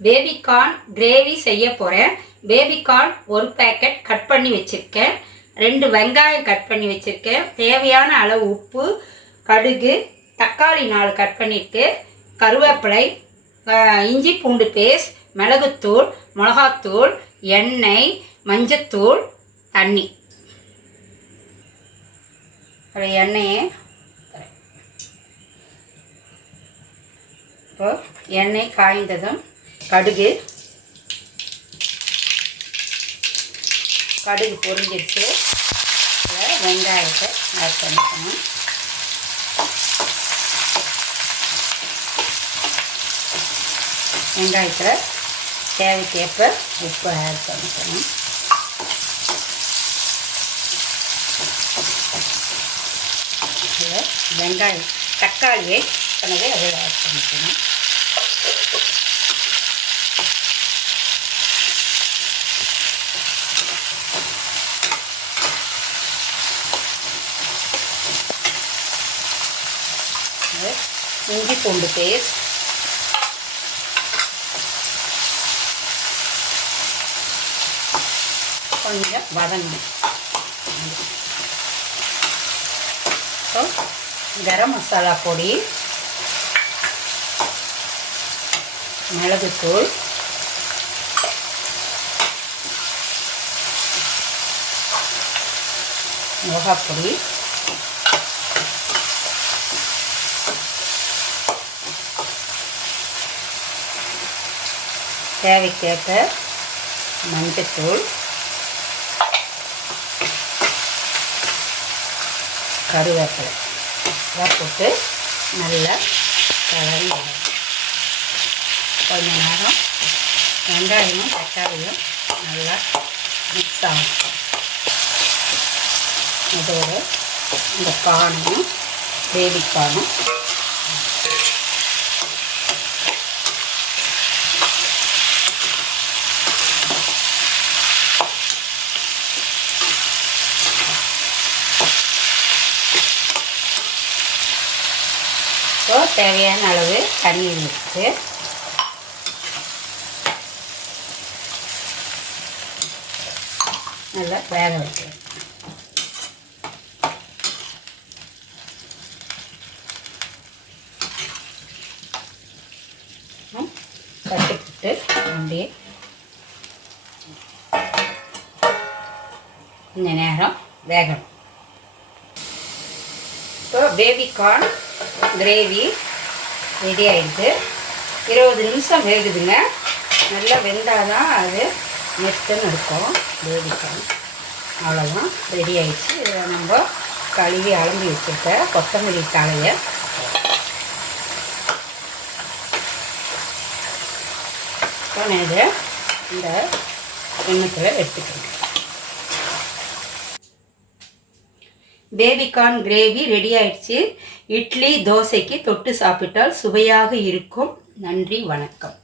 Baby corn gravy செய்ய போகிறேன் baby corn ஒரு பேக்கெட் கட் பண்ணி வச்சுருக்கேன். ரெண்டு வெங்காயம் கட் பண்ணி வச்சுருக்கேன். தேவையான அளவு உப்பு கடுகு தக்காளி நாலு கட் பண்ணிட்டு கருவேப்பிலை இஞ்சி பூண்டு பேஸ்ட் மிளகுத்தூள் மிளகாத்தூள் எண்ணெய் மஞ்சத்தூள் தண்ணி. ஒரு எண்ணெயை இப்போ எண்ணெய் காய்ந்ததும் கடுகு. கடுகு பொரிஞ்சிருச்சு. வெங்காயத்தை ஆட் பண்ணிக்கணும். வெங்காயத்தில் தேவைக்கேற்ப உப்பு ஆட் பண்ணிக்கணும். வெங்காயம் தக்காளியை எனவே அதில் ஆட் பண்ணிக்கணும். அது இஞ்சி பூண்டு பேஸ்ட். கொஞ்சம் வதங்கணும் ஸோ கரம் மசாலா பொடி மிளகுத்தூள் மிளகாப்பொடி. தேவைக்கேற்ற மஞ்சத்தூள் கருவேப்பிலை. இதெல்லாம் போட்டு நல்லா கலந்து கொஞ்ச நேரம் வெங்காயமும் தக்காளியும் நல்லா மிக்ஸ் ஆகும் இதோடு இந்த பானையும் பேபி பானம் இப்போ தேவையான அளவு தண்ணி ஊற்றி நல்லா வேக வைக்கிறேன் ம், கட்டிக்கிட்டு அப்படியே இந்த நேரம் வேகணும். இப்போ பேபிகார்ன் கிரேவி ரெடி ஆகிடுது இருபது நிமிஷம் வேகுதுங்க. நல்லா வெந்தால் தான் அது மெத்துன்னு இருக்கும். பேபிகார்ன் அவ்வளோதான் ரெடி ஆகிடுச்சு இதை நம்ம கழுவி அலம்பி வச்சுருக்க கொத்தமல்லி தலையை. இப்போ நான் இதை இந்த எண்ணத்தில் எடுத்துக்கிறேன். பேபிகார்ன் கிரேவி ரெடி ஆயிடுச்சு. இட்லி தோசைக்கு தொட்டு சாப்பிட்டால் சுவையாக இருக்கும். நன்றி வணக்கம்.